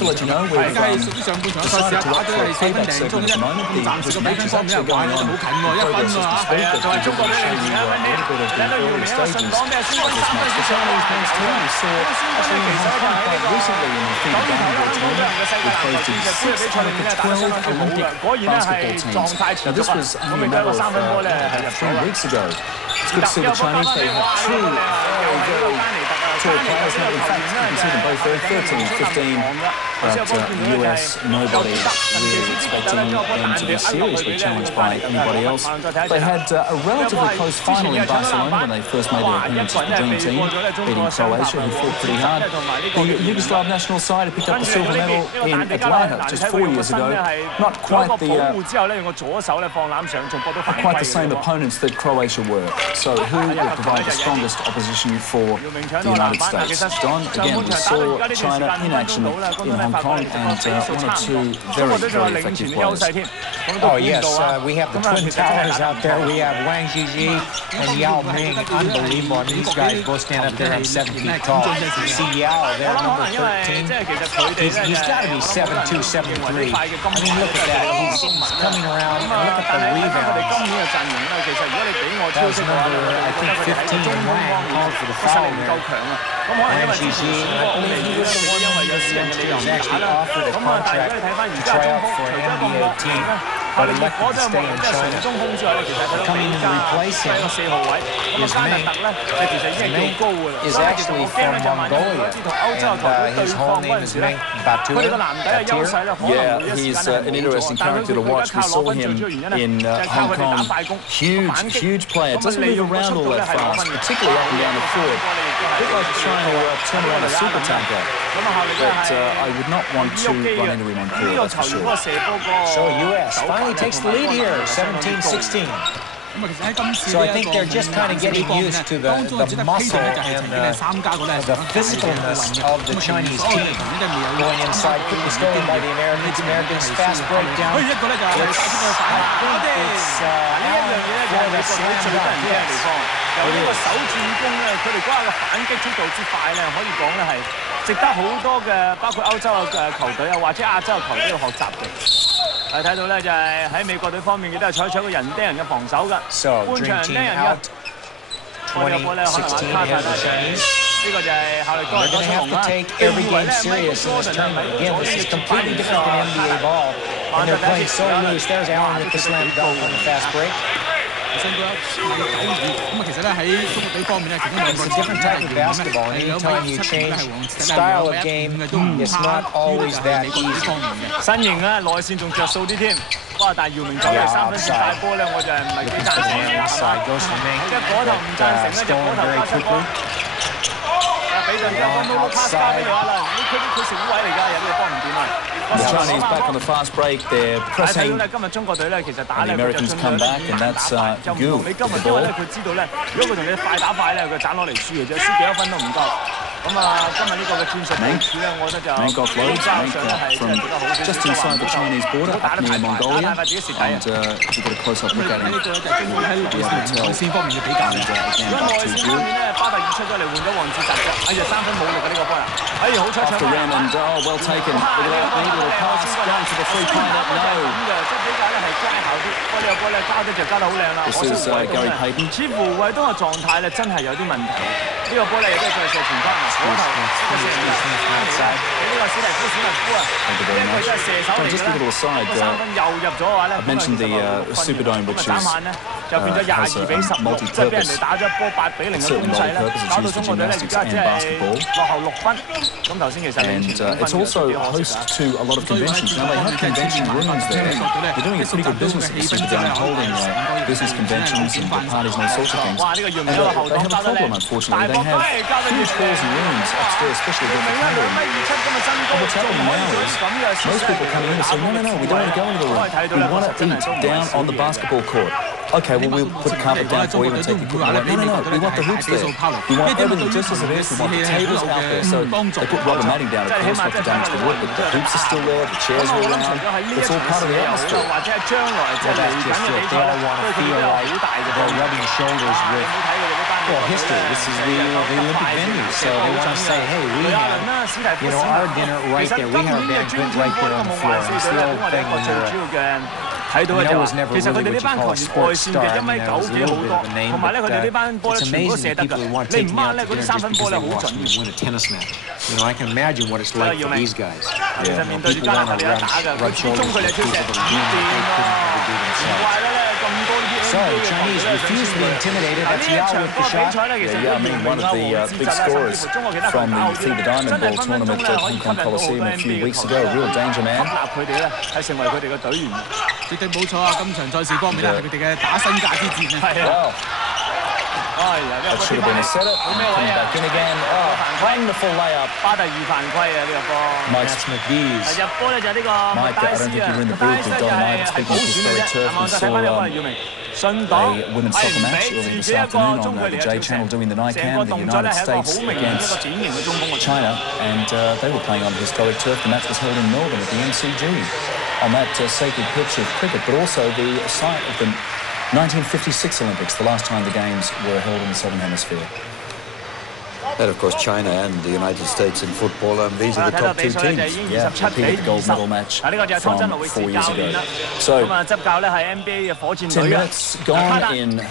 to let you know, we've decided to play that segment at the moment. The match is actually going on in progress as we speak, but we'll show you a little bit of the early stages of this match. The Chinese men's team we saw actually in Hong Kong quite recently in the FIBA basketball tournament, which hosted 6 out of the 12 Olympic basketball teams. Now this was only a matter of 3 weeks ago. It's good to see the Chinese. They have two very tall players. Now, in fact, you can see them both there, 13, 15. But the US, nobody really expecting them to be seriously challenged by anybody else. They had a relatively close final in Barcelona when they first made their appearance as the Dream Team, beating Croatia, who fought pretty hard. The Yugoslav national side had picked up the silver medal in Atlanta just 4 years ago. Not quite the same opponents that Croatia were. So who will provide the strongest opposition for the United States? Don, again, we saw China in action in Hong Kong and 1 or 2 very, very effective players. Oh, yes. We have the Twin Towers out there. We have Wang Zhizhi and Yao Ming. Unbelievable. I mean, these guys both stand up there and 7 feet tall. You see Yao there, number 13. He's got to be 7'2", 7'3". I mean, look at that. He's coming around. And look at the rebound. That was number, I think, 15. Wang called for the foul there. Wang Zhizhi, I believe he was one of the youngsters actually offered a contract to try out for an NBA team, but elected to stay in China. Coming in to replace him is Ming. Ming is actually from Mongolia, and his whole name is Ming Batur. Yeah, he's an interesting character to watch. We saw him in Hong Kong. Huge player. Doesn't move around all that fast, particularly up and down the court. A bit like trying to turn around a super tanker. But I would not want to run into him on court, that's for sure. So U.S. finally takes the lead here, 17-16. So I think they're just kind of getting used to the muscle and the physicalness of the Chinese team. Going inside, quickly stolen by the Americans. Americans fast breakdown. I think it's for the slam dunk. Yes. 由呢個手轉攻咧，佢哋嗰下嘅反擊速度之快咧，可以講咧係值得好多嘅，包括歐洲嘅球隊啊，或者亞洲嘅球隊要學習嘅。睇到咧就係喺美國隊方面，亦都係採取一個人盯人嘅防守㗎，半場盯人嘅。我有波咧可能卡太啦，呢個就係效力多倫多水龍啦。every game serious in this tournament. Again, this is completely different than NBA ball, and they're playing so loose. There's Allen with the slam dunk on the fast break. 上到咁其實咧喺中國隊方面咧，其中兩個 different type of basketball. Anytime you change style of game, it's not always that easy. 身形咧內線仲着數啲添。哇！但係姚明走嚟3分線大波咧，我就係唔係幾贊成嘅。即係嗰頭唔贊成咧，就嗰頭交出波。俾陣間分到 pass 交俾佢啦，佢食位嚟㗎，有啲嘢幫唔掂啊！ The Chinese back on the fast break. They're pressing. 今日中國隊咧，其實打咧 the Americans come back, and that's Gu with the ball. 因為咧佢知道咧，如果佢同你快打快咧，佢斬攞嚟輸嘅啫，輸幾多分都唔夠。咁啊，今日呢個嘅戰術部署咧，我覺得就 Mank offloads from just inside the Chinese border up near Mongolia, and you get a close-up look at him. 內線方面嘅比較咧，如果內線方面咧，巴特爾出咗嚟換咗黃志澤嘅，哎呀3分冇力嘅呢個波啊！哎呀好彩搶 Raymond, oh well taken. Little pass down to the three-pointer. No. 即係比較咧係乖巧啲，不過呢個波咧交得就交得好靚啦。This is Gary Payton. 似乎衛東嘅狀態咧真係有啲問題。呢個波咧亦都係射前方，嗰頭呢個射前方嚟嘅。呢個史蒂夫啊，因為佢真係射手嚟嘅啦。個3分又入咗嘅話咧，I mentioned the Superdome, which is 就變咗22-16，即係俾人哋打咗一波8比0嘅攻勢咧，搞到中國隊咧而家即係落後6分。咁頭先其實and it's also host to a lot of conventions. Now they have convention rooms there. They're doing a pretty good business at the Superdome, holding business conventions and parties and all sorts of things. And they have a problem, unfortunately. They have huge halls and rooms upstairs, especially with the catering. And what's happening now is most people come in and say, no, we don't want to go into the room. We want to eat down on the basketball court. okay, well, we'll put the carpet down for you and take the equipment away. No, we want the hoops there. We want everything just as it is. We want the tables out there. So they put rubber matting down, of course, not to damage the wood, but the hoops are still there, the chairs are around. It's all part of the atmosphere. Well, that's just it. They all want to feel like they're rubbing shoulders with, well, history. This is the Olympic venue, so they want to say, hey, we have, you know, our dinner right there. We have our banquet right there on the floor. And it's the old thing when you're睇到咧就話，其實佢哋呢班球員外線嘅1.9米幾好多，同埋咧佢哋呢班波咧全部都射得㗎。你唔掹咧嗰啲3分波咧好準。You know, I can imagine what it's like for these guys. 其實面對住加拿大有得打㗎，佢始終佢哋出射唔掂喎。怪咧咁多呢啲 So Chinese refuse to be intimidated. That's Yao with the shot. Yeah, I mean, one of the big scorers from the FIBA Diamond Ball tournament at Hong Kong Coliseum a few weeks ago, a real danger man. 吸納佢哋咧，係成為佢哋嘅隊員。絕對冇錯啊！今場賽事方面咧，係佢哋嘅打身價之戰啊！係啊。That should have been a setup. Coming back in again. Oh, wonderful layup. 巴第二犯規啊！呢個波。Mike McGee's. 入波咧就係呢個 Mike, I don't think you were in the booth with Don Knight speaking to Australia Turf. We saw a women's soccer match earlier this afternoon on the J Channel doing the night cam, the United States against China, and they were playing on historic turf. The match was held in Melbourne at the MCG on that sacred pitch of cricket, but also the site of the 1956 Olympics, the last time the Games were held in the Southern Hemisphere. And of course, China and the United States in football, these are the top two teams. Yeah, repeated the gold medal match from 4 years ago. So, 10 minutes gone in the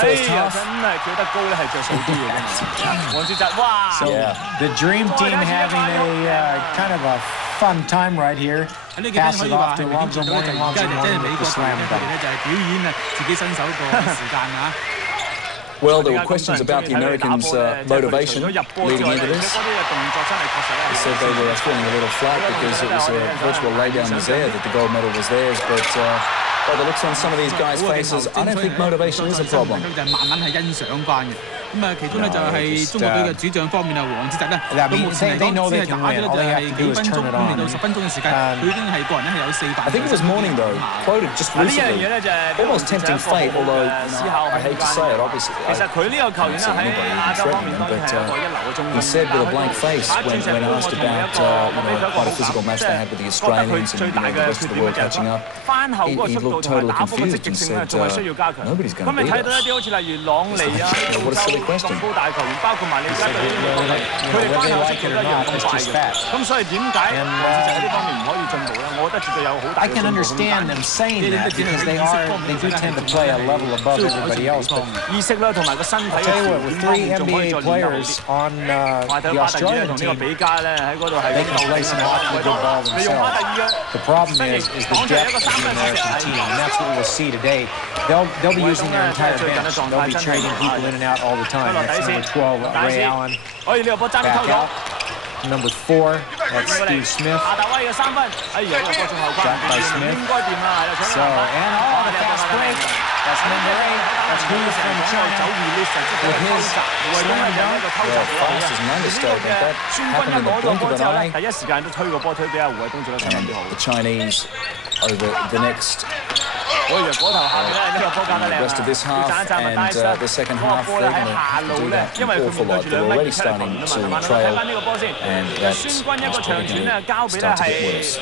first half. So, the dream team having a kind of a fun time right here. Pass it off to Lonzo Mourning with the slam dunk. Well, there were questions about the Americans' motivation leading into this. They said they were feeling a little flat because it was a virtual laydown was there, that the gold medal was theirs. But by the looks on some of these guys' faces, I don't think motivation is a problem. 咁啊，其中咧就係中國隊嘅主將方面啊，黃子澤咧，到目前嚟講只係打咗咧就係幾分鐘，咁嚟到10分鐘嘅時間，佢已經係個人咧係有4犯。I think it was Mourning though, quoted just recently, almost tempting fate, although I hate to say it, obviously. 其實佢呢個球員咧喺亞洲方面當然係一個一流嘅中鋒。He said with a blank face when asked about quite a physical match they had with the Australians and the rest of the world catching up, he looked totally confused and said, nobody's going to beat us. 咁你睇到一啲好似例如朗尼啊、咁高大球員，包括埋你而家對呢個佢哋關口速度都一樣咁快嘅。咁所以點解黃子澤喺呢方面唔可以進步咧？我覺得絕對有好大嘅進步。I can understand them saying that because they do tend to play a level above everybody else. 意識啦，同埋個身體嘅條件方面仲可以再練得好啲。巴特爾同呢個比加咧喺嗰度係鬥力嘅。你用巴特爾嘅 The problem is the depth of the American team, and that's what we'll see today. They'll be using their entire bench. They'll be trading people in and out all the time. That's number 12, Ray Allen. Back out. Number 4, that's Steve Smith. Shot by Smith. So, and the fast break. That's number 8. That's Hughes from China with his slam dunk. Well, fast is an understatement. That happened in the blink of an eye. And the Chinese over the next the rest of this half and the second half, they're going to do that an awful lot. They're already starting to trail, and that's probably going to start to get worse.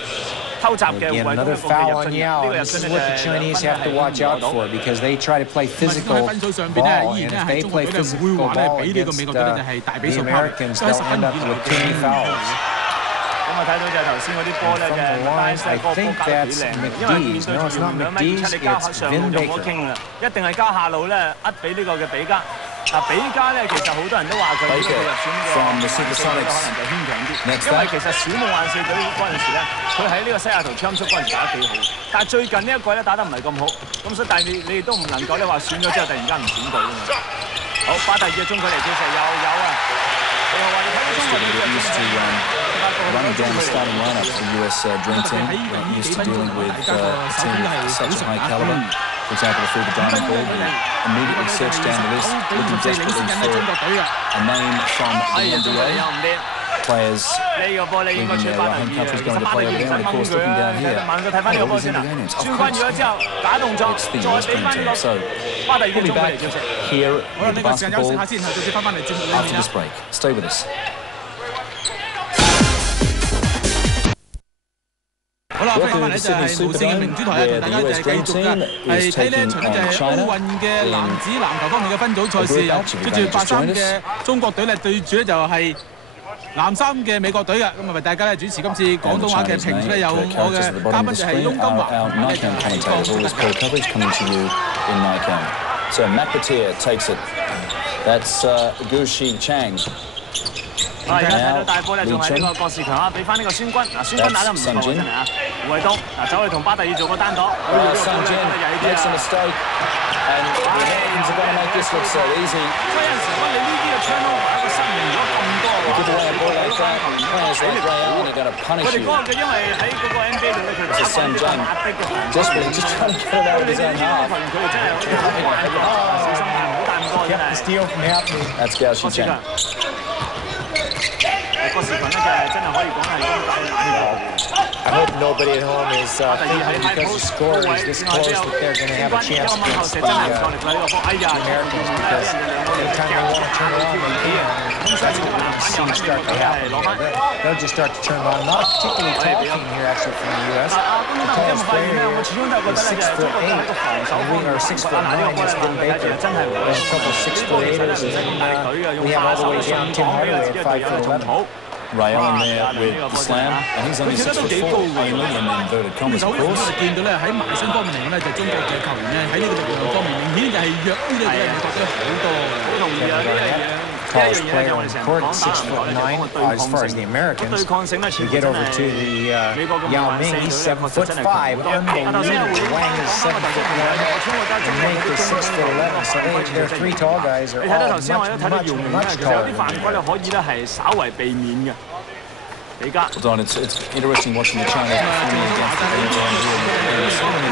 Again, another foul on Yao. This is what the Chinese have to watch out for because they try to play physical ball, and if they play physical ball against the Americans, they'll end up with too many fouls. From the lines, I think that's McGee's. No, it's not McGee's, it's Vin Baker. 一定係加下路咧，俾呢個嘅比加。比加咧，其實好多人都話佢呢個入選呢個可能就牽強啲，因為其實小夢幻四隊嗰陣時咧，佢喺呢個西雅圖槍叔嗰陣時打得幾好，但係最近呢一季咧打得唔係咁好，咁所以但係你哋都唔能夠咧話選咗之後突然間唔選佢㗎嘛。好，巴特爾嘅中距離其實有啊，你又話你睇到中國隊 running down the starting lineup for the US Dream Team, not used to dealing with a team of such a high caliber. For example, the FIBA Diamond Ball, we immediately searched down the list, looking desperately for a name from the NBA. players 呢個波你應該出翻嚟嘅，其實巴蒂延伸掹佢啦。慢個睇翻呢個波先啦，穿關咗之後假動作，再俾翻呢個巴蒂延中嚟叫食。好啦，呢個時間休息下先，然後再翻翻嚟節目裏面啦。 Stay with us. 好啦，翻翻嚟就係無線嘅明珠台啊，同大家就係繼續嘅係睇呢一場咧就係奧運嘅男子籃球方面嘅分組賽事，由着住白衫嘅中國隊咧對住咧就係藍衫嘅美國隊嘅，咁啊為大家咧主持今次廣東話嘅評述咧有我嘅嘉賓就係翁金華，So Matt Batir takes it. That's Gushi Chang. 而家睇到大波咧，仲係呢個郭士強啊，俾翻呢個孫軍。孫軍打得唔錯真係啊！胡衛東走去同巴蒂爾做個單擋。Makes a mistake, and the Americans are going to make this look so easy. 所以有陣時你呢啲嘅 turnover 一個失誤如果咁多嘅話， Give away a ball like that, players like Ray Allen are going to 佢 punish 哋 you. 嗰個嘅因為喺嗰個 NBA 度咧，佢哋打緊啲壓迫嘅防守。 Just trying to get it out of his own half. 佢哋真係好慣嘅，小心唔好帶咁多真係。 Steal from happening. That's Gushi Chang. 郭士強咧就真係可以講係攻打難嘅。 I hope nobody at home is because the score is this close that they're going to have a chance against the Americans because anytime they want to turn it on, they can. That's what we're seeing start to happen. They'll just start to turn it on. Not a particularly tall team here, actually, from the U.S. The tallest player is 6'8", and we are 6'9", as Vin Baker. There's a couple 6'8"ers, and we have all the way down Tim Hardaway at 5'11". Ray Allen there with the slam, and he's only 6'4", only in inverted commas, of 我 course. 哋見到咧喺埋身方面嚟講咧，就中國嘅球員咧喺呢個力量方面明顯就係弱於呢個美國隊好多。好同意啊！呢一樣嘢。 Tallest player on the court, 6'9", as far as the Americans. We get over to the Yao Ming, he's 7'5", unbelievable. Wang is 7'1", and Mink is 6'11". So their three tall guys are 你睇到 all 頭先我都睇到姚明咧， much 其實有 taller 啲犯規咧可以咧係稍為避免嘅。李嘉。 Hold on, it's interesting watching the Chinese performing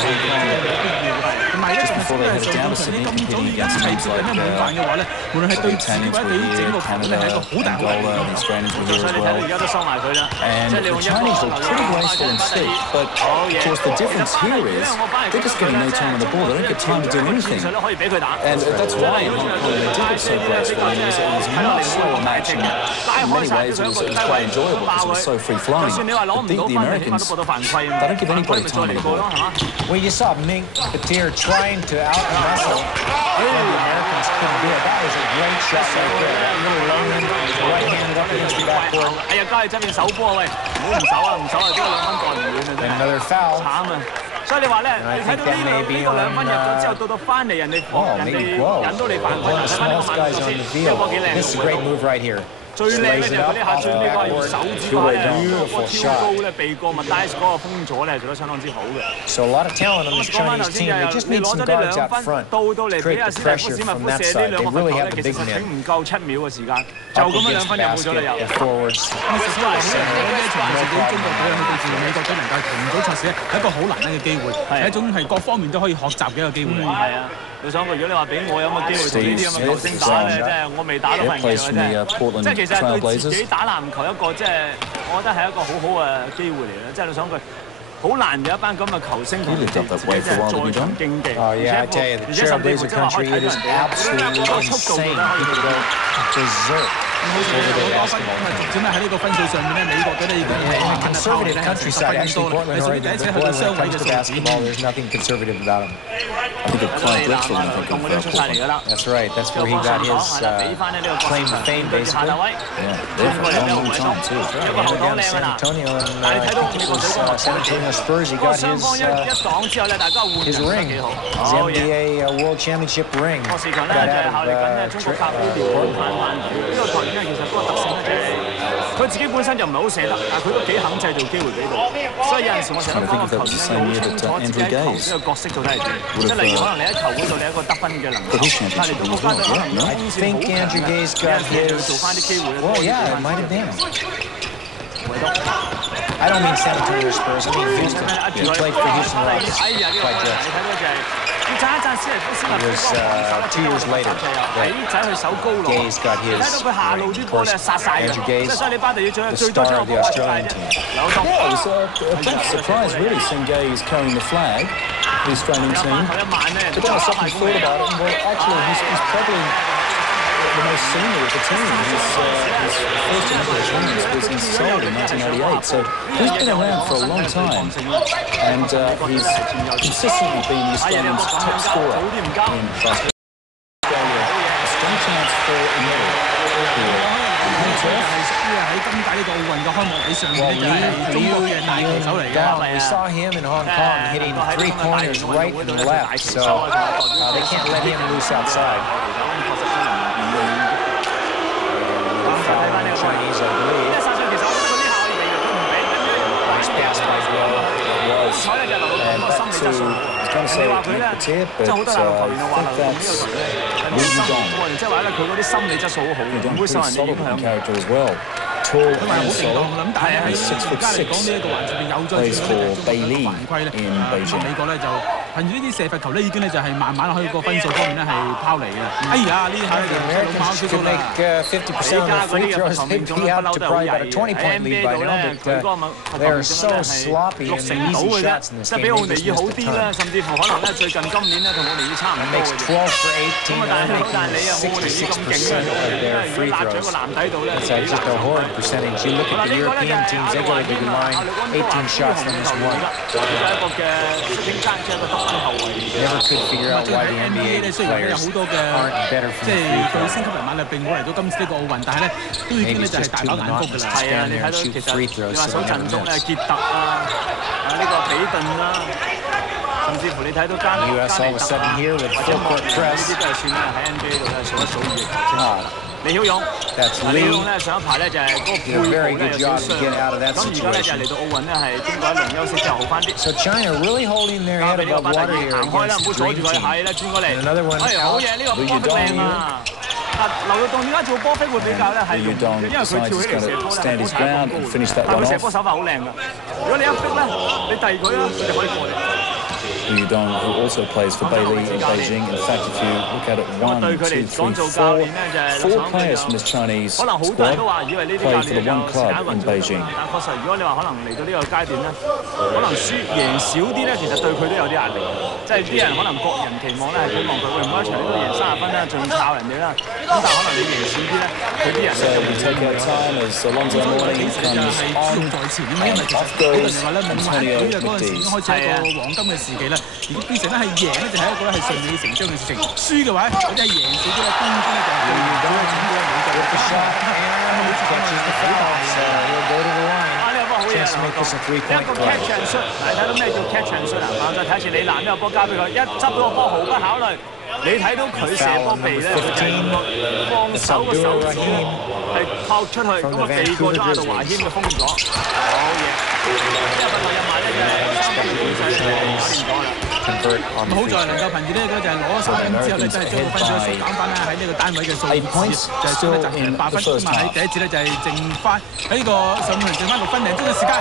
against just before they head down to Sydney competing against teams like Tanzania, Angola, and the Australians were here as well. And the Chinese were pretty graceful and stiff, but of course the difference here is they're just getting no time on the ball. They don't get time to do anything. And that's why in Hong Kong they did it so gracefully. It was a much slower match, and in many ways it was quite enjoyable because it was so free-flowing. But the Americans, they don't give anybody time on the ball. Well, you saw Mink Batir trying to out-muscle, and the Americans couldn't do it. That was a great shot right there. That little low-end, right-handed up against the backboard. 哎呀，加你側邊手波喂，唔好唔手啊，唔手啊，都2分過唔遠啊，真係。Another foul. 慘啊！所以你話咧，你睇到呢個2分入咗之後，到翻嚟人哋引到你犯規，睇翻呢個慢動作先，呢個波幾靚。 This is a great move right here. 最靚咧就係呢下最呢個用手指法咧，個跳高咧避過麥戴斯嗰個封咗咧，做得相當之好嘅。 So a lot of talent on this Chinese team. They just need some guards out front. 到嚟俾阿史蒂夫史密夫射呢兩個罰球咧，其實頂唔夠7秒嘅時間，就咁樣2分入冇咗啦又。Forwards. 咁實際嚟講咧，呢一場對中國隊去對住美國隊能夠同組賽事咧，係一個好難得嘅機會，係一種係各方面都可以學習嘅一個機會嚟。係啊。 你想過，如果你話俾我有冇機會同呢啲咁嘅球星打咧，即係我未打到份嘅真係。即係其實係對自己打籃球一個即係，我覺得係一個好好嘅機會嚟嘅。即係你想佢好難有一班咁嘅球星同自己即係在場競技。Oh yeah, I tell you, the Trailblazer country it is absolutely insane. People go berserk over their basketball. 逐漸咧喺呢個分數上面咧，美國隊咧已經係 conservative countryside. Actually, Portland, Oregon, the boy when it comes to basketball, there's nothing conservative about him. I think of Clyde Drexel when I think of Portland. That's right. That's where he got his claim to fame, basically. Yeah, they've had a long time too. Down to San Antonio and San Antonio Spurs. He got his ring, his NBA World Championship ring. Got out of 因為其實嗰個特性咧就係佢自己本身就唔係好射得，但係佢都幾肯製造機會俾到。所以有陣時我成日都講個球員咧要好清楚自己喺球呢個角色到底係點。即係例如可能你喺球會度你一個得分嘅能力，但係嚟到國家隊可能鋒線好強，做翻啲機會咧。Well, yeah, it might have been. I don't mean San Antonio Spurs. I mean Houston. He played for Houston Rockets. Quite good. It was 2 years later that Gaze got his first Andrew Gaze, the star of the Australian team. Yeah, it was a big surprise, really, seeing Gaze carrying the flag, the Australian team. But then I suddenly thought about it, and well, actually, he's probably the most senior of the team. His first Olympic wins was his sold in 1988, so he's been around for a long time, and he's consistently been the Australians' top scorer in basketball. Australia, a strong chance for a medal here. 喺今屆呢個奧運嘅開幕禮上面咧，就係中國嘅大旗手嚟嘅。 We saw him in Hong Kong hitting 3-pointers right and left, so they can't let him loose outside. Chinese, I believe. Nice pass by Will. And back to, I was going to say Petit, but I think that's Wu Dong. Pretty solid in character as well. Tall and solid. He's 6'6". Plays for Beili in Beijing. 美國咧就憑住呢啲射罰球咧，已經咧就係慢慢喺個分數方面咧係拋離嘅。哎呀，呢下咧就老貓少少啦。 50% of the free throws, they'd be out to probably about a 20-point lead by now, but they're so sloppy and easy shots in this game. They just missed a ton. It makes 12 for 18, only making 66% of their free throws. It's just a horrid percentage. You look at the European teams, they go to the line 18 shots, they miss one. Never could figure out why the NBA players aren't better from the free throw. 升級人馬咧並冇嚟到今次呢個奧運，但係咧都已經咧就係大飽眼福㗎啦。係啊，你睇到其實你話數陣中咧，傑特啊，呢個比頓啦，甚至乎你睇到加尼加尼特啊，或者莫呢啲都係算咧喺 NBA 度咧數一數二嘅前鋒。李曉勇，李曉勇咧上一排咧就係嗰個背部咧有少傷，咁而家咧就係嚟到奧運咧係經過一輪休息之後好翻啲。So China really holding their head above water here. 行開啦，唔好阻住佢，係啦，轉過嚟。哎，好嘢，呢個波飛靚啊！劉玉棟點解做波飛會比較咧係容易嘅？因為佢跳起嚟射波咧係好高，但係佢射波手法好靚㗎。如果你一逼咧，你遞佢啦，佢就可以過嚟。 Wu Dong, who also plays for Beili in Beijing. In fact, if you look at it, 1, 2, 3, 4 players from this Chinese squad play for the one club in Beijing. 但確實，如果你話可能嚟到呢個階段咧，可能贏少啲咧，其實對佢都有啲壓力。即係啲人可能各人期望咧係希望佢喂唔該一場你都贏30分啦，仲靠人哋啦。咁但係可能你贏少啲咧，佢啲人咧就 we take our time as Alonzo Mourning comes on. 在前面，因為其實好多人話咧，夢幻隊啊嗰陣時已經開始一個黃金嘅時期啦。如果變成咧係贏咧，就係一個咧係順理成章嘅事情；輸嘅話，或者係贏少啲咧，當然咧就係對咗整個美國嘅 shot。Chance to make this a 3-point play. 一個 catch and shoot，你睇到咩叫 catch and shoot 啊？再睇住李蘭呢個波交俾佢，一執到個波毫不考慮。你睇到佢射波鼻咧，佢就係放手個手指係撲出去，咁啊避過咗阿杜華謙嘅封咗。好嘢！即係份內一萬咧，就係3分半上嚟搞掂咗啦。好在能夠憑住呢個就係攞咗3分之後咧，真係將個分數縮減翻啦，喺呢個單位嘅數字就係將咧暫時8分，咁啊喺第一節咧就係剩翻喺呢個15分剩翻6分零鐘嘅時間。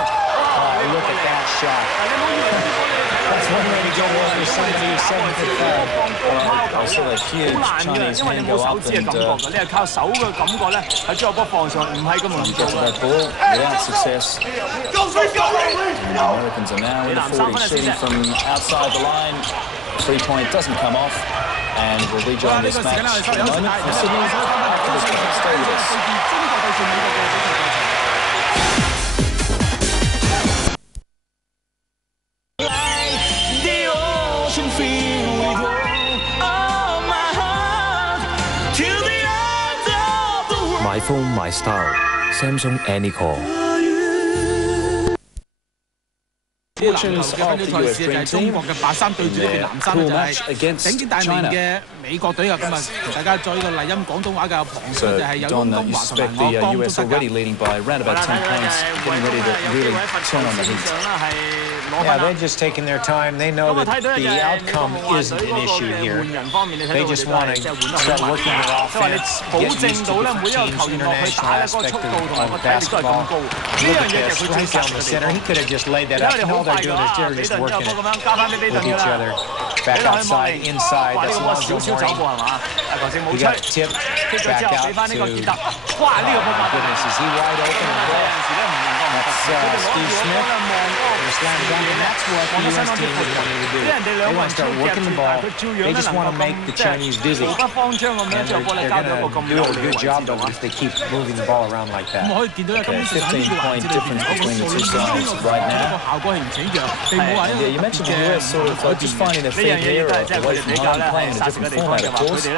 Look at that shot. That's one way to go over somebody 7 I saw a huge Chinese 因為你 hand 冇 go 手 up 指嘅感覺 and 㗎，你係靠手嘅感覺咧，係將個波放上，唔係咁容易做 get to 㗎。 that ball without success. The Americans are now in the 40, shooting from outside the line. 3-point doesn't come off, and we'll rejoin this match in a moment from Sydney. Stay with us. My phone, my style. Samsung Anycall. Fortunes of the US 就係 Dream 中 Team 國嘅白衫對住呢邊 their 藍衫 cool 就 match 係 against 頂尖大名 China. 嘅美國隊啊！咁啊，大家再呢個麗音廣東話嘅旁述 So 就係有翁 Don, 東 you 華同 expect 埋我 the 江 US 都得 already leading by around about 10 points, getting ready to really turn on the heat. 係 Yeah, they're just taking their time. They know that the outcome isn't an issue here. They just want to start working their offense, get used to different teams, international aspect of basketball. Look at this, right down the center. He could have just laid that out. All they're doing is they're just working it with each other. Back outside, inside. That's Lonzo Mourning. He got tipped back out to, oh my goodness, is he wide open? That's Steve Smith. And that's what the U.S. team is wanting to do. They want to start working the ball. They just want to make the Chinese dizzy. And they're going to do a good job of it if they keep moving the ball around like that. Okay, 15-point difference between the two sides right now. Yeah, you mentioned the U.S. sort of just finding their feet here away from home, playing in a different format, of course. Main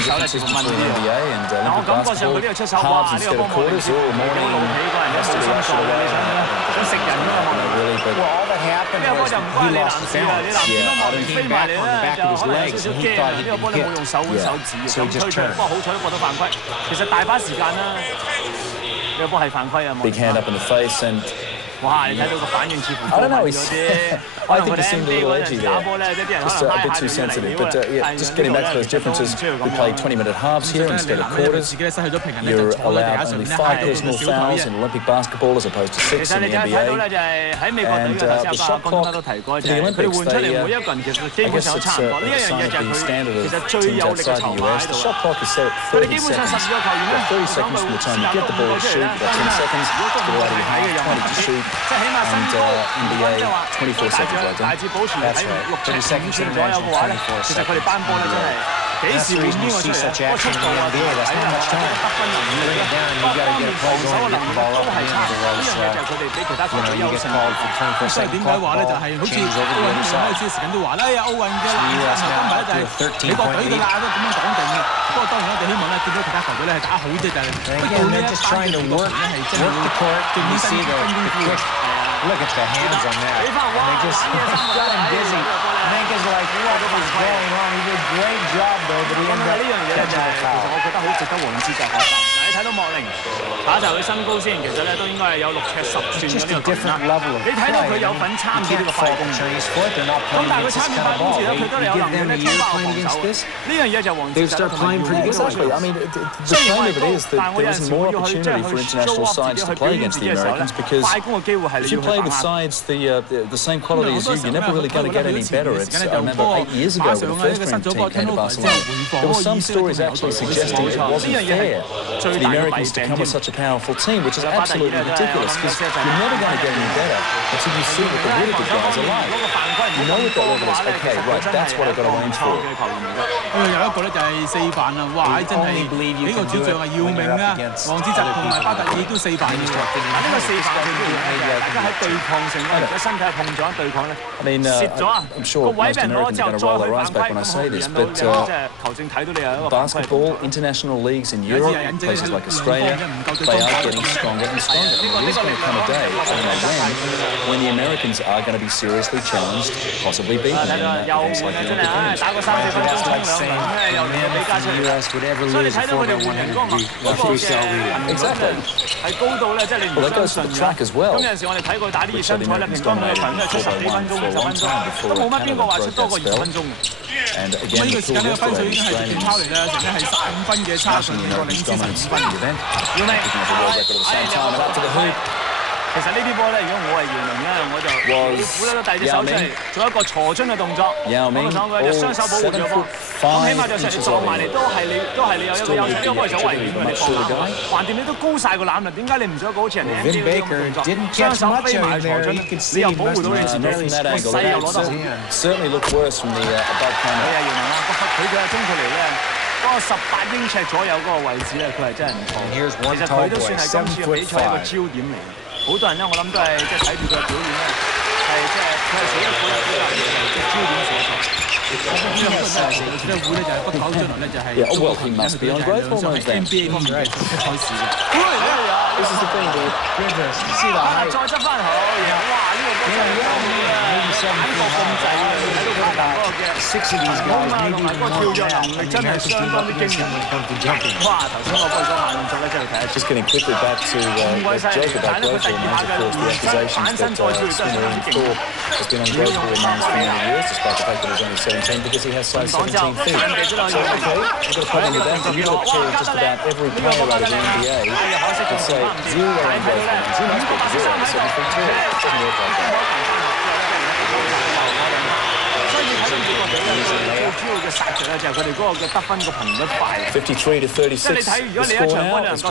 differences between the NBA and Olympic basketball, halves instead of quarters, all morning, rest of the rush it away. Really, but all that happened was he lost the balance. Yeah, he came back on the back of his legs and he thought he'd been hit. Yeah. So he just turned. big hand up in the face and I don't know, I think he seemed a little edgy there, just a bit too sensitive, but yeah, just getting back to those differences, we play 20-minute halves here instead of quarters. You're allowed only 5 personal fouls in Olympic basketball as opposed to 6 in the NBA, and the shot clock for the Olympics, I guess it's a sign of the standard of teams outside the US. The shot clock is set at 30 seconds. You've got 30 seconds from the time you get the ball to shoot, you've got 10 seconds to get out of your half, 20 to shoot, and NBA 24 seconds right there. That's right. 30 seconds international, 24 seconds. That's the reason you see such action in the NBA. That's not much time. You bring it down, you got to get a play going, get the ball up and in, otherwise, you get called for 24 second clock, ball change over to the other side. So the U.S. now up to a 13-point lead. Again, they're just trying to work the court. You see the quick, look at the hands on that. And they just got him dizzy. Hank is like, what is going on? He did a great job, though, but he ended up catching the foul. 睇到莫寧打就佢身高先，其實咧都應該係有6尺10寸嘅呢個球啦。你睇到佢有份參與呢個快攻，咁但係佢參與快攻時咧，佢都有能力咧衝爆防守。呢樣嘢就黃志澤同埋Exactly. I mean, the point of it is that there is more opportunity for international sides to play against the Americans because if you play with sides the same quality as you, you're never really going to get any better. I remember 8 years ago when the first dream team came to Barcelona, there were some stories actually suggesting it wasn't fair for the Americans to come with such a powerful team, which is absolutely ridiculous because you're never going to get any better until you see what the really good guys are like. You know what that level is. Okay, right, that's what I've got to aim for. 有一個咧就係4犯啦，哇！真係呢個主將係姚明啊、黃志澤同埋巴特爾都4犯嘅喎。嗱呢個4犯大家喺對抗性咧，而家身體碰撞對抗咧，蝕咗啊！I'm sure most Americans are going to roll their eyes back when I say this, but basketball, international leagues in Europe, places like Australia, they are getting stronger and stronger. There is going to come a day when the Americans are going to be seriously challenged, possibly beaten in games like the Olympic Games. The U.S. would ever lose before they won it. Exactly. Well, that goes for the track as well. 咁有陣時我哋睇過打啲熱身賽咧，平均每個場都係出10幾分鐘、20分鐘，都冇乜邊個話出多過20分鐘。And 咁 again, 呢個時間呢個分數已經係直超嚟啦，成日係15分嘅差距，美國領先15分。姚明，其實呢啲波咧，如果我係姚明咧，我就鼓咧都遞隻手出嚟，做一個鋤樽嘅動作。我想佢就雙手保護住個波，咁起碼就算你撞埋嚟都係你有一個優勢，呢個波係走危險嘅，你放籃，橫掂你都高晒個籃啦，點解你唔做一個好似人哋 NBA 咁嘅動作，雙手飛埋鋤樽，你又保護到你自己，個勢又攞得好。certainly look worse from the above camera. 係啊，姚明啊，佢嘅中距離咧。嗰個18英尺左右嗰個位置咧，佢係真係唔錯。其實佢都算係今次嘅比賽一個焦點嚟嘅。好多人咧，我諗都係即係睇住佢嘅表現咧，係即係佢係屬於一個比較焦點所在。呢個會咧就係不久將來咧就係 well, he must be on growth hormones then. NBA 方面嘅賽事嘅。This is the thing, dude. 再執翻好，哇！呢個波真係咁滯嘅，睇到佢個嘅同埋個跳躍能力真係相當之驚人。哇！頭先我幫佢講慢動作咧，真係睇得。Just getting quickly back to what Joe about growth hormones, of course, the accusations that Skinner and Thorpe has been on growth hormones for many years, despite the fact that he's only 17, because he has size 17 feet. So, okay, I've got a problem with that. But you look to just about every player out of the NBA could say zero on growth hormones. You must be zero, 7 feet tall. It doesn't work like that. 主要嘅殺着咧就係佢哋嗰個嘅得分個頻率快。53 to 36. The score now as we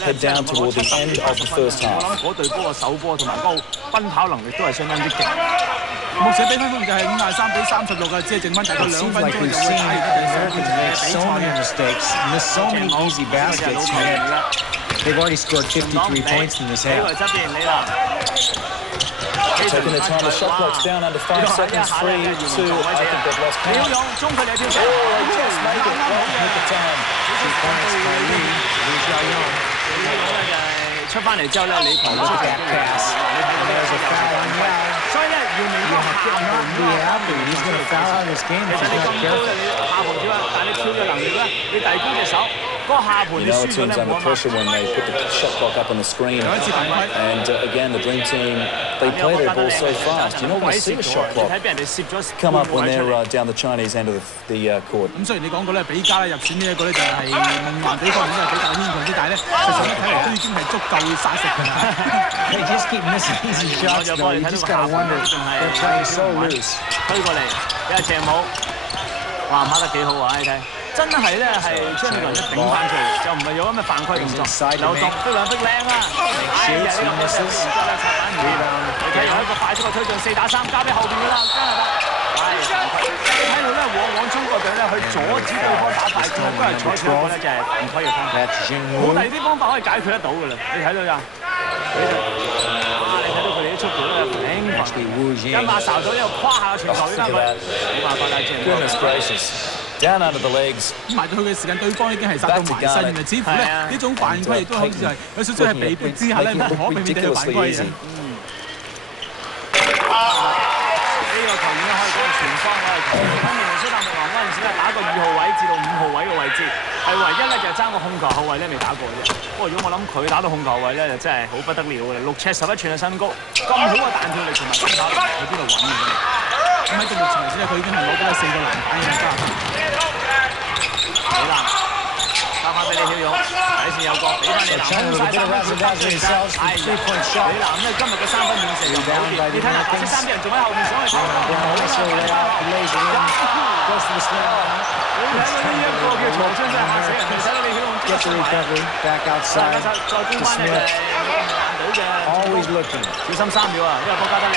head down toward the end of the first half. 我諗嗰隊波嘅手波同埋嗰個奔跑能力都係相當之勁。目前比分方面就係53比36嘅，只係剩翻大概2分鐘就會睇完第三節嘅比賽。They've already scored 53 points in this half. Taking their time, the shot clock's down under 5 seconds, 3, 2, I think they've lost count. Oh, they just make it right at the time. 出翻嚟之後咧，你球出嘅，所以咧姚明嗰個下盤，he's going to foul out of this game. 其實你咁高咧，你下盤點啊？但係你跳嘅能力咧，你遞高隻手。You know a team's under pressure when they put the shot clock up on the screen. And again, the Dream Team, they play their ball so fast. You don't want to see a shot clock come up when they're down the Chinese end of the court. 咁雖然你講過咧，比加咧入選呢一個咧就係夢幻比方面都係比較牽強啲，但係咧實際咧睇嚟都已經係足夠殺食㗎啦。They just keep missing easy shots though. You just gotta wonder they're playing so loose. 推過嚟，俾阿鄭武，哇跑得幾好啊！你睇。真係咧係將呢個人咧頂翻出嚟，就唔係有咁嘅犯規動作，流動逼兩逼靚啊！哎呀，呢個波然之後咧拆板唔掂，你睇有一個快速嘅推進4打3交俾後邊㗎啦，加拿大。係睇到咧，往往中國隊咧去阻止對方打快攻，都係採取一個咧就係犯規嘅方法，冇第二啲方法可以解決得到㗎啦。你睇到咋？你睇到佢哋啲速度咧，一馬睄到呢個胯下嘅傳球，呢單佢冇辦法啦，正。Goodness gracious. Down under the legs. 埋到去嘅時間，對方已經係殺到埋身，原來似乎咧呢種犯規亦都好似係有少少係被逼之下咧，無可避免地去犯規嘅。呢個球員咧可以講係全方位球員。喺明尼蘇達木狼嗰陣時咧，打過2號位至到5號位嘅位置，係唯一咧就係爭個控球後衞咧未打過啫。不過如果我諗佢打到控球後衞咧，就真係好不得了嘅啦，6尺11寸嘅身高，咁好嘅彈跳力同埋奔跑力，喺邊度揾嘅真係？咁喺到目前為止咧，佢已經係攞到4個籃板嘅加。好啦，交翻俾李曉勇，底線有個，俾翻你南空晒3分得最生，係李南咧今日嘅3分變成9點，你睇下色衫啲人仲喺後面想去打，你睇到呢一個叫曹春真係嚇死人，睇到李曉勇即刻出埋，再攻翻嚟，always looking， 小心3秒啊，因為波加得靚。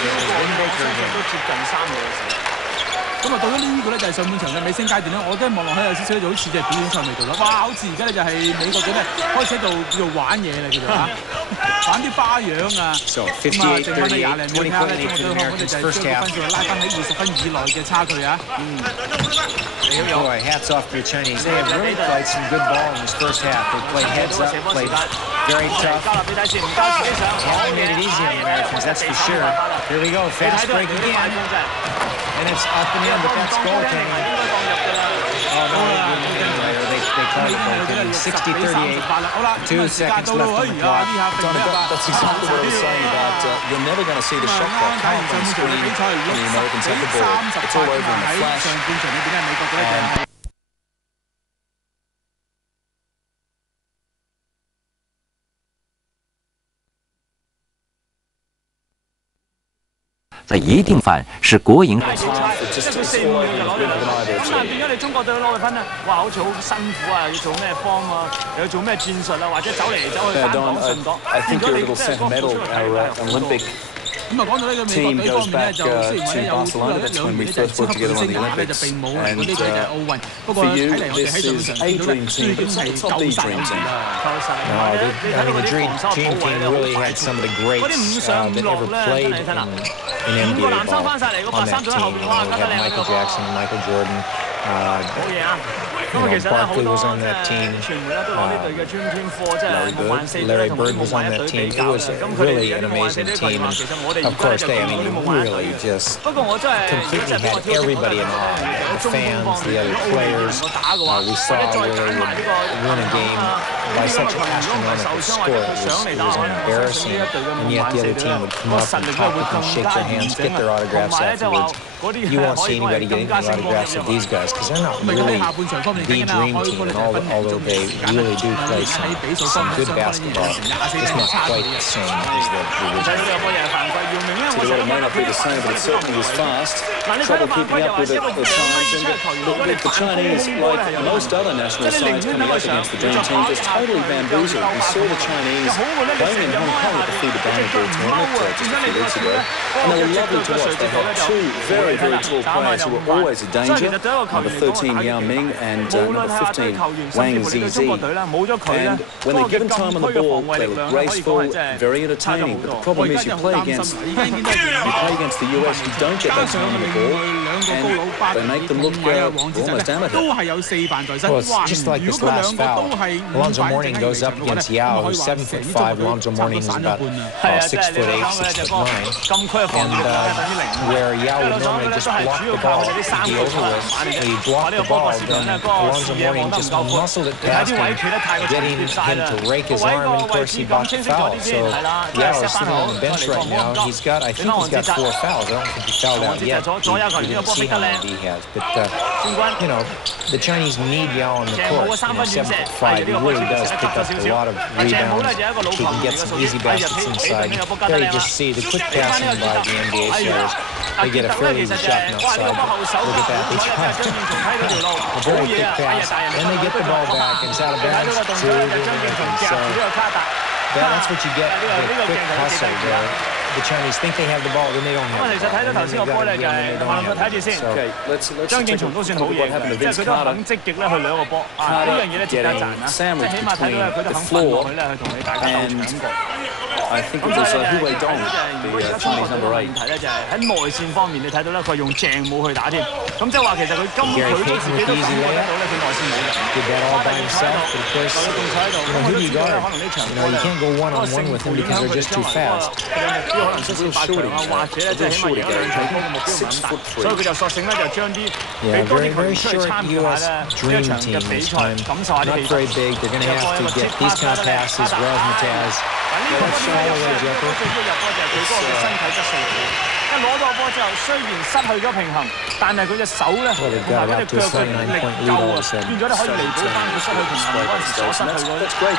都接近3秒嘅時間。咁啊，到咗呢個咧就係上半場嘅尾聲階段咧，我覺得望落去有少少就好似隻表演賽味道啦。哇！好似而家咧就係美國隊咧開始喺度叫做玩嘢啦，叫做嚇，玩啲花樣啊。咁啊，剩翻啲20零秒睇下咧，中國隊可唔可以就係將個分數拉翻喺20分以內嘅差距啊？Boy, hats off to the Chinese. They have really played some good ball in this first half. They played heads up, played very tough. Haven't made it easy on the Americans, that's for sure. Here we go, fast break again. And it's up and in, but that's goaltending. Oh, no, they called it goaltending. 60-38, 2 seconds left on the clock. That's exactly what I was saying about you're never going to see the shot clock come up on the screen when the Americans have the ball. It's all over in a flash. 在一定犯是國營。即係佢4-5秒就攞咗2分，咁但係變咗你中國隊攞嘅分啊，哇！好似好辛苦啊，要做咩方啊，又要做咩戰術啊，或者走嚟走去單擋順擋。I think you're a little sentimental. Our Olympic team goes back to Barcelona. That's when we first worked together on the Olympics. And for you, this is a dream team, but it's not the dream team. No, I mean, the dream team really had some of the greats that ever played in NBA ball on that team. You know, we had Michael Jackson, Michael Jordan. Barkley was on that team. Larry Bird was on that team. It was really an amazing team. And of course, they, really just completely had everybody in awe. The fans, the other players. We saw where they would win a game by such an astronomical score. It was embarrassing, and yet the other team would come up and talk with them, shake their hands, get their autographs afterwards. You won't see anybody getting the autographs of these guys because they're not really the dream team, and although they really do play some good basketball, it's not quite the same as the original. It may not be the same, but it certainly was fast. Trouble keeping up with it at times. And the Chinese, like most other national sides coming up against the dream team, just totally bamboozled. We saw the Chinese playing in Hong Kong at the FIBA Basketball tournament just a few weeks ago, and they were lovely to watch. They had two very, very tall players who were always a danger, number 13 Yao Ming and number 15 Wang Zizi. And when they're given time on the ball, they look graceful, very entertaining. But the problem is you play against the US, you don't get that time on the ball, and they make them look almost amateur. Well, it's just like this last foul. Alonzo Mourning goes up against Yao, who's 7'5". Alonzo Mourning is about 6'8", 6'9". And where Yao would normally just block the ball and be over with, when he blocked the ball, then Alonzo Mourning just muscled it past him, getting him to rake his arm, and of course he bought the foul. So Yao is sitting on the bench right now. I think he's got 4 fouls. I don't think he fouled out yet. We didn't see how many he has. But, the Chinese need Yao on the court. 7'5", he really does pick up a lot of rebounds. He can get some easy baskets inside. There you just see the quick passing by the NBA players. They get a fairly easy shot from outside. Look at that. They try a very quick pass. Then they get the ball back, and it's out of bounds. So that's what you get, the quick hustle there. The Chinese think they have the ball, then they don't have the ball. 睇到頭先個波咧就係慢慢睇住先。張建松都算好嘢嘅，即係佢都肯積極咧去兩個波。呢樣嘢咧值得讚啊！即係起碼睇到咧佢都肯瞓落去咧去同你大家鬥搶過。I think it was Hu Weidong, the Chinese number 8. 問題咧就係喺內線方面，你睇到咧佢係用正武去打添。咁即係話其實佢根本佢都自己都感覺得到咧，佢內線冇人。花地喺度，佢嘅動作喺度，咁佢都知道咧可能呢場波咧嗰個勝負影響佢哋將來嗰個目標可能出線8強啊，或者咧即係起碼贏咗2場波嘅目標唔係咁大，所以佢就索性咧就將啲俾多啲球員出去參與下咧呢一場嘅比賽，感受下啲氣氛。又再有個切拍啦，但呢個最要入波就係佢嗰個身體質素。一攞到個波之後，雖然失去咗平衡，但係佢隻手咧同埋嗰隻腳嘅力夠啊，變咗咧可以彌補翻佢失去平衡嗰陣時所失去嗰個。咁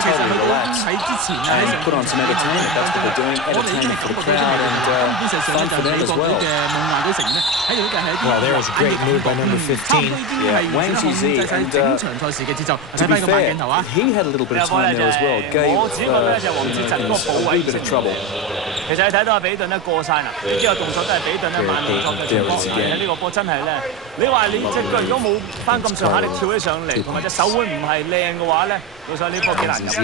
其實佢喺之前咧，我哋已經係感覺到根本上咧就係美國隊嘅夢幻隊成員咧，喺度就係一啲壓力差唔多已經係完全控制晒整場賽事嘅節奏。睇翻個慢鏡頭啊！我只覺得咧就黃志澤嗰個補位成。其實你睇到阿比頓咧過晒啦，呢個動作都係比頓咧慢動作嘅情況。而且呢個波真係咧，你話你隻腳如果冇翻咁上下力跳起上嚟，同埋隻手腕唔係靚嘅話咧，老實呢波幾難入。黃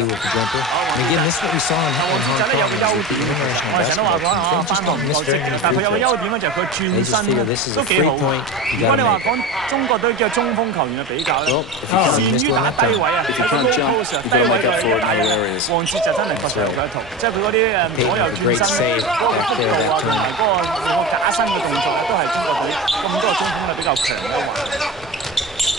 志澤咧有個優點，我哋成日都話講翻學唔夠積極，但係佢有個優點咧就係佢轉身都幾好。如果你話講中國隊嘅中鋒球員嘅比較咧，善於打低位啊，喺個 low post 低位嘅打人，黃志澤真係確實有佢一套，即係佢嗰啲左右轉身。嗰個幅度啊，同埋嗰個假身嘅動作咧，都係中國隊咁多個中鋒咧比較強嘅環節。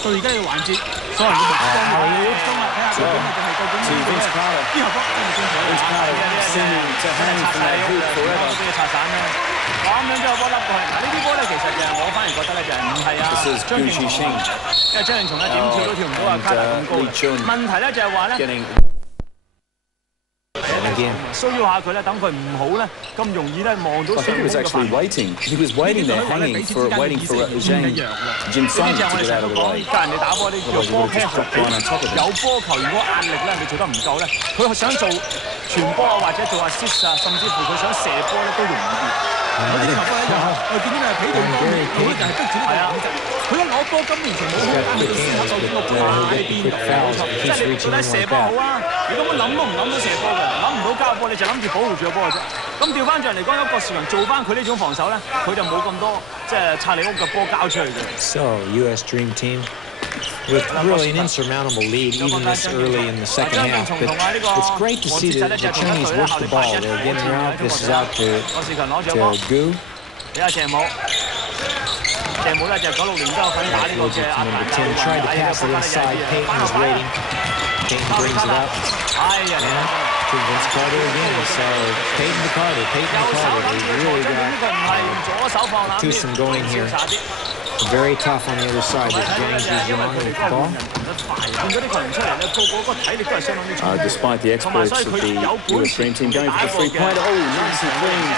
到而家呢個環節，所有人嘅目光係中啦，睇下佢點就係究竟呢個之後波真係精彩啊！俾佢拆散咧，咁樣之後波笠過去。嗱呢啲波咧，其實就係我反而覺得咧就係唔係啊張建松，因為張建松咧點跳都跳唔到啊卡特咁高。問題咧就係話咧。需要下佢咧，等佢唔好咧咁容易咧望到上空嘅範圍。He was waiting there, waiting for Jim Song to get out of the way. 教人哋打波啲叫波 pressure， 有波球員嗰個壓力咧，你做得唔夠咧，佢想做傳波啊，或者做 assist 啊，甚至乎佢想射波咧都容易啲。嗰啲球波咧，我見到係比對方面，佢就係逼住呢個佢一攞波根本完全冇空間去思考究竟個波喺邊度。即係你到底射波好啊？你根本諗都唔諗到射波嘅，諗唔到交波，你就諗住保護住個波嘅啫。咁調翻轉嚟講，郭士強做翻佢呢種防守咧，佢就冇咁多即係拆你屋嘅波交出去嘅。So U.S. Dream Team with really an insurmountable lead even this early in the second half. But it's great to see the Chinese work the ball. They're getting her out. This is out to Gu. 俾阿謝武，謝武咧就96年都有份打呢個嘅亞壇。Tried to pass it inside. Peyton was waiting. Peyton brings it up. To Vince Carter again. So Peyton to Carter. They really got twosome going here. Very tough on the other side. There's Jennings who's young with the ball. Despite the experts of the US Dream Team going for the three-pointer. Oh, nicely clean.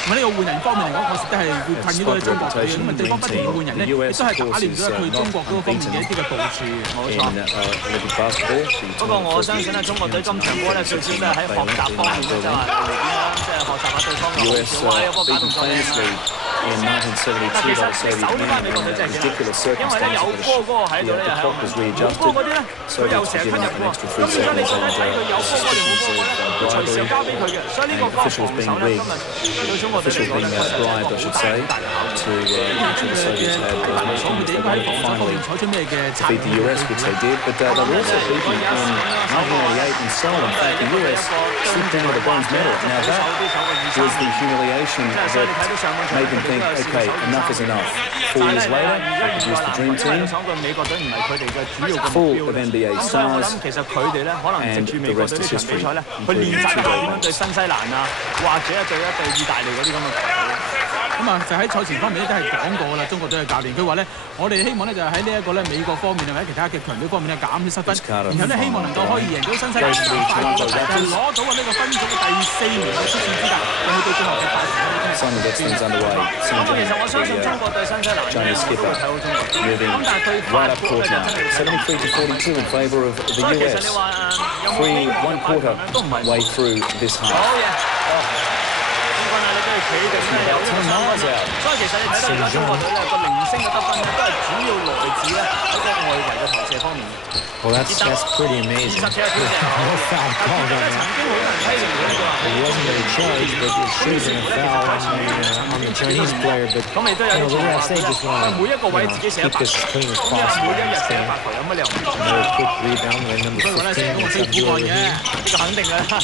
咁呢個換人方面嚟講，確實都係會困擾到中國隊。咁啊，對方不停換人咧，亦都係打亂咗佢中國嗰個方面嘅一啲嘅部署。冇錯。不過我相信咧，中國隊今場波咧，最主要都係喺學習方面咧，就係點樣即係學習下對方嘅好處，哇！有波假動作靚。In 1972, that Soviet Union in ridiculous circumstances, the clock was readjusted, so they had to give an extra 3 seconds, and officials being rigged, officials being bribed, I should say, to ensure the Soviets had as much time as they wanted to finally defeat the US, which they did, but they were also beaten in 1988 and so on. In fact, the US slipped down with a bronze medal. Now that was the humiliation that made them think, okay, enough is enough. 4 years later, they produced the Dream Team, full of NBA stars, and the rest is history. 去練習點樣對新西蘭啊，或者對意大利嗰啲咁嘅球隊。咁啊，就喺賽前方面咧都係講過啦，中國隊嘅教練佢話咧，我哋希望咧就喺呢一個咧美國方面或者其他嘅強隊方面咧減少失分，然後咧希望能夠可以贏到新西蘭，快過就係攞到呢個分組嘅第4名嘅出線資格，去到最後嘅8強。咁其實我相信中國對新西蘭咧，我都會睇好中國。咁但係對法國咧就真係 73-42 in favour of the US. 3 1/4 way through this half. 好嘢。企定咧有呢個3分，所以其實你睇到而家中國隊咧個零星嘅得分咧，都係主要來自咧喺個外圍嘅投射方面。Well, that's pretty amazing. No foul called on that. It wasn't a charge, but it should have been a foul on the Chinese player. But the refs, they just want to keep this as clean as possible. Another quick rebound by number 15. 呢個肯定嘅啦。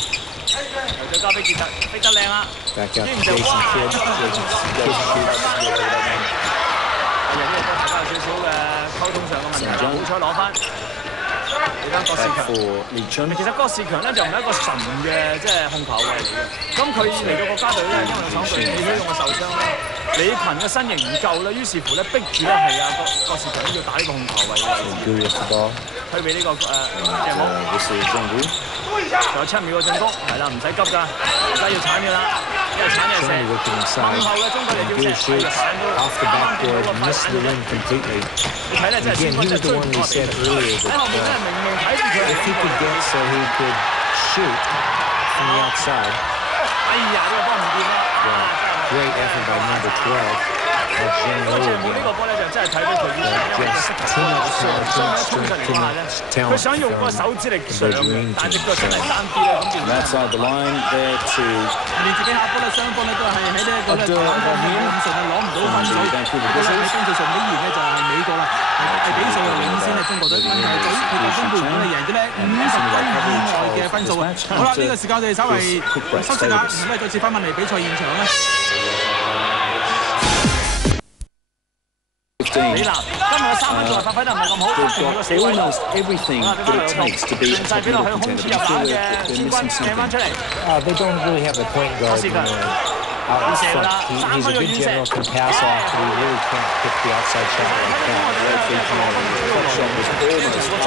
就交俾傑特，飛得靚啦。Back out to Jason Kidd.大家有少少嘅溝通上嘅問題，好彩攞翻。你睇郭士強，其實郭士強咧就唔係一個純嘅即係控球位嚟嘅。咁佢嚟到國家隊咧，因為廠隊李希勇嘅受傷咧，李群嘅身形唔夠啦，於是乎咧逼住咧係啊郭士強要打呢個控球位嘅位置。推俾呢個謝武。仲有7秒嘅進攻，係啦，唔使急㗎，而家要鏟嘅啦，一係鏟一係射。後嘅中國嚟叫射，鏟你睇咧真係先軍就追唔過嚟。喺後面咧明明睇住佢。If he could get so he could shoot from the outside. 哎呀，呢個波唔掂啦！ Great effort by number 12. 謝武呢個波咧就真係睇到佢以前因為識衝上嚟嗰下咧，佢想用個手指力上，但隻腳真係爭啲咧，咁變。Outside the line there to 連自己下波咧，雙方咧都係喺呢一個咧反方面咁順啊，攞唔到分數。不過咧喺跟住上尾完咧就係美國啦，係比數又領先係中國隊，但係對佢哋中隊咧贏咗咧50分以外嘅分數啊！好啦，呢個時間我哋稍微收息下，然後咧再次翻返嚟比賽現場咧。李楠今日嘅3分仲係發揮得唔係咁好，almost everything that it takes to be a top contender. They don't really have a point guard out in front. He's a good general, can pass off, but he really can't hit the outside shot like that.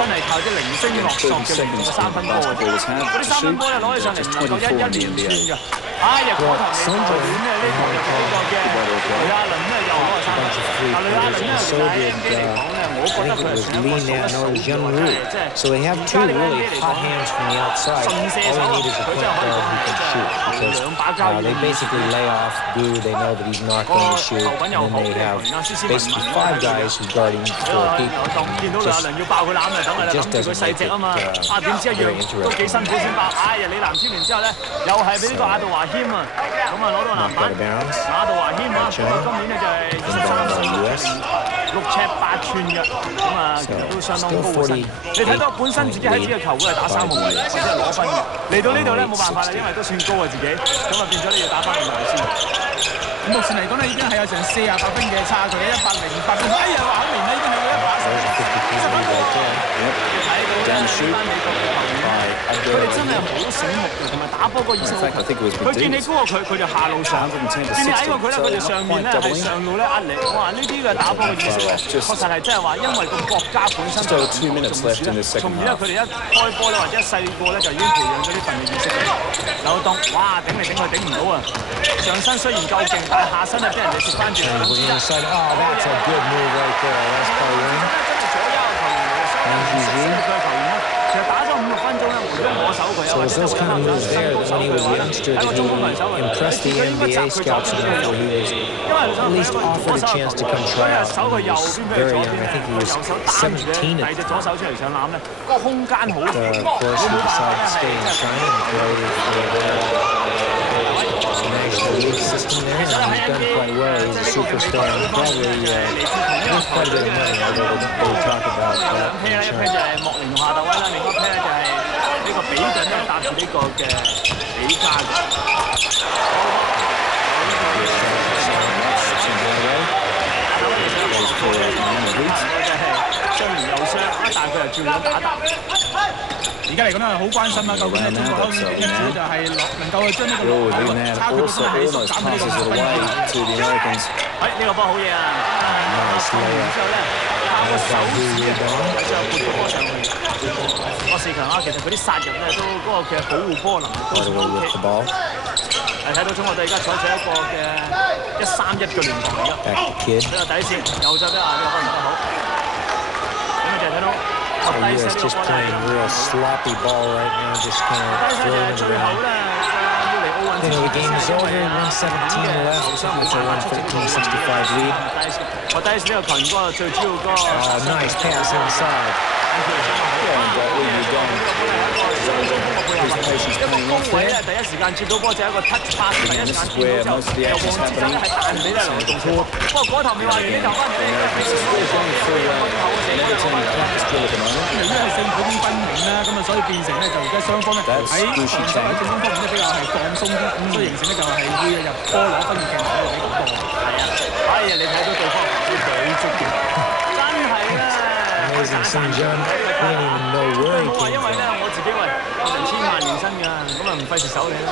真係靠啲零星落索嘅3分波嘅，嗰啲3分波咧攞起上嚟唔能夠一連串嘅。哎呀，嗰頭未過亂咧，呢頭又呢個嘅雷亞倫咧又攞個3分。athlete who was so did, I think it was Li Na, no, it was Yun Ru. So they have two really hot hands from the outside. All they need is a point guard who can shoot, because they basically lay off Gu. They know that he's not going to shoot, and then they have basically 5 guys who guard him 4 people. It just doesn't make it very interesting. 李南簽完之後咧，又係俾呢個亞道華謙啊，咁啊攞到籃板。亞道華謙啊，咁啊今年咧就係23歲，6尺8寸嘅，咁啊其實都相當高嘅身。你睇到本身自己喺呢個球會係打3號位或者係攞分嘅，嚟到呢度咧冇辦法啦，因為都算高啊自己，咁啊變咗你要打翻個內線。咁目前嚟講咧，已經係有成48分嘅差距，108分。哎呀，話好明啦，已經係佢哋真係好醒目嘅，同埋打波個意識好強。佢見你高過佢，佢就下路上；見你矮過佢咧，佢就上面咧係上路咧壓力。我話呢啲嘅打波嘅意識咧，確實係真係話，因為個國家本身就重視咧，從而咧佢哋一開波咧或者一細個咧就已經培養咗呢份嘅意識。扭動，哇！頂嚟頂去頂唔到啊！上身雖然夠勁，但係下身係俾人哋食翻轉。Oh, that's a good move right there. That's by Wayne. 其實打咗5、6分鐘咧，無論我手佢啊，或者係身高手佢話咧，喺個中鋒嚟手佢，佢應該集佢左邊嘅右邊，因為at least offered a chance to come try out. 手佢右邊俾佢左邊咧，右手擔住咧，遞隻左手出嚟想攬咧，個空間好大，你冇辦法咧係真係。Actually, system there, and he's done quite well. He's a superstar, and probably worth quite a bit of money. Although they talk about that in China. 就係莫寧同夏特威啦，另一 pair 就係呢個比頓咧搭住呢個嘅比加嘅。傷完又傷，但係佢又照樣打。而家嚟講咧係好關心啦，究竟咧中國方面點樣就係能夠去將呢個差距真係縮減呢個分別。呢個波好嘢啊！然之後咧，靠個手指嘅之後撥個波上去。郭士強啊，其實佢啲殺入咧都嗰個嘅保護波能力都算 OK。係睇到中國隊而家採取一個嘅1-3-1嘅聯防嚟㗎。呢個底線右側咧呢個波唔得好。咁就睇到。So U.S. just playing real sloppy ball right now, just kind of throwing it around. The game is over, 1:17 left. It's a 114-65 lead. Nice pass inside. 高位咧，第一時間接到波就係一個 touch pass， 第一時間見到就由黃志珍係彈唔俾得嚟動作。不過嗰頭未話完，呢頭翻嚟咧，因為勝負已經分明啦，咁啊所以變成咧就而家雙方咧喺防守喺進攻方面咧比較係放鬆啲，咁所以形成咧就係會入波攞分嘅鏡頭比較多。係啊，哎呀，你睇到對方幾積極，真係啦。Amazing St. John, we didn't even know where he came 因為咧我自己喂成千萬年薪㗎，咁啊唔費事手你啦。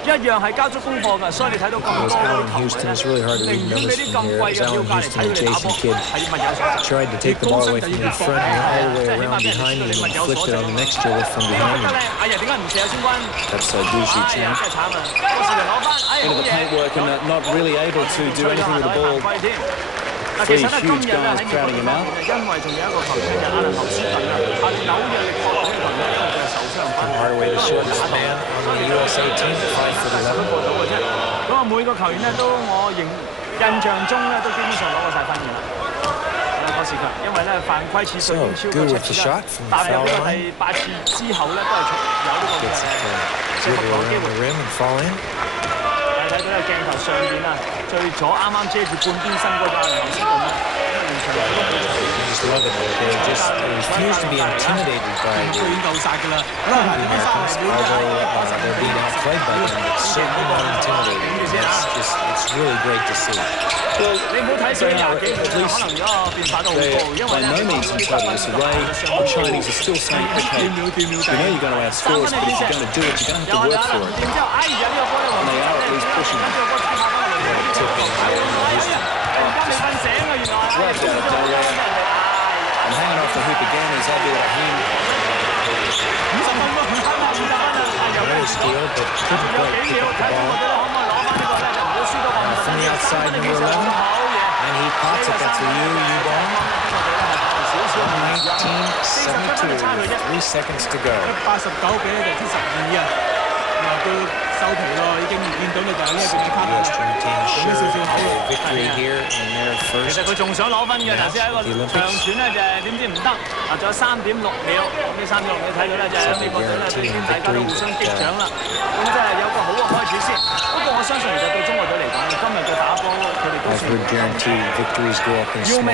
一樣係交足功課㗎，所以你睇到咁多球迷，寧願俾啲咁貴嘅票價嚟睇佢哋打波，係物有所值。tried to take the ball away from the front and all the way around behind him and flicked it on the next dribble from behind him. 哎呀，點解唔射啊，先軍？ That's so douchey, 哎呀， Chan. 真係慘啊！嗰時就攞翻，哎呀，好 Into the 嘢。 paintwork and not really able to do anything with the ball. 其實咧，今日咧喺美國因為仲有一個球員就阿倫侯斯頓啊，阿紐約力拓呢個球員咧就受傷翻，Hardaway, the shortest man on the USA team, 5'11". 咁啊，每個球員咧都我印象中咧都基本上攞過晒分嘅啦。郭士強，因為咧犯規次數已經超過7次啦，踏入呢個第8次之後咧都係有呢個嘅射罰球機會。睇到個鏡頭上邊啊，最左啱啱遮住半邊身嗰個阿倫侯斯頓咧，完全係Just love it. They just refuse to be intimidated by the 已經夠殺㗎啦。 although they're being outplayed by them, but certainly not intimidated. It's really great to see. 你唔好睇少廿幾分鐘，可能嗰個變化都好高，因為 by no means entitled this away. The Chinese are still saying, okay, you know you're going to outscore us, but if you're going to do it, you're going to have to work for it. And they are at least pushing it. Right down at Delaware. And hanging off the hoop again is Abdul Rahim. Another steal, but couldn't quite pick up the ball. From the outside, number 11, and he pots it. That's 3 seconds to go. 89比咧就72啊，咁啊都收皮咯，已經見到咧就係呢一邊嘅卡啦，用咗少少口咯。其實佢仲想攞分嘅，頭先喺個長傳咧就係點知唔得，啊仲有3.6秒，咁呢3.6秒睇到咧就係美國隊咧都已經大家都互相擊掌啦，咁即係有個好嘅開始先。不過我相信其實對中國隊嚟講，今日嘅打波佢哋都算要命。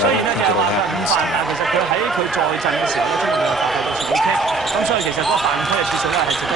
雖然咧就係話佢5犯，但係其實佢喺佢在陣嘅時候咧，中國隊嘅發揮都算 OK，咁所以其實嗰個犯規嘅次數咧係值得。